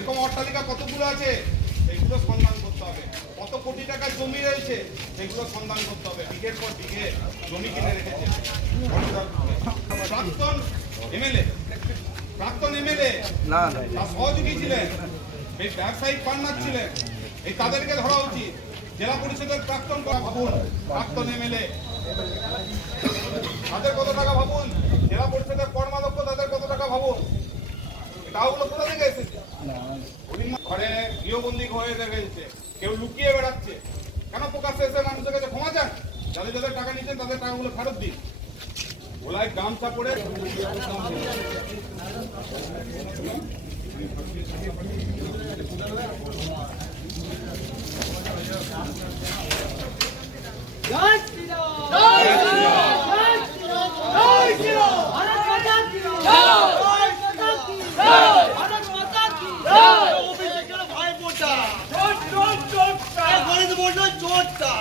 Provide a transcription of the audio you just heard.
এরকম অট্টালিকা কতগুলো আছে সেগুলো সন্ধান করতে হবে। কত কোটি টাকার জমি রয়েছে সেগুলো সন্ধান করতে হবে। বিঘের পর বিঘে জমি কিনে রেখেছে। প্রাক্তন এমএলএ তার সহযোগী ছিলেন, এই ব্যবসায়িক পার্টনার ছিলেন, এই তাদেরকে ধরা উচিত। জেলা পরিষদের প্রাক্তন ভাবুন, প্রাক্তন এমএলএ তাদের কত টাকা ভাবুন, জেলা পরিষদের কর্মাধ্যক্ষ তাদের কত টাকা ভাবুন। টাকাগুলো কোথা থেকে এসেছে? ঘরে গৃহবন্দী হয়ে গেছে, কেউ লুকিয়ে বেড়াচ্ছে। কেন প্রকাশ্যে এসে মানুষের কাছে ক্ষমা চান? যাদের যাদের টাকা নিচ্ছেন তাদের টাকাগুলো ফেরত দিন। ওলায় গামছা পরে চোরটা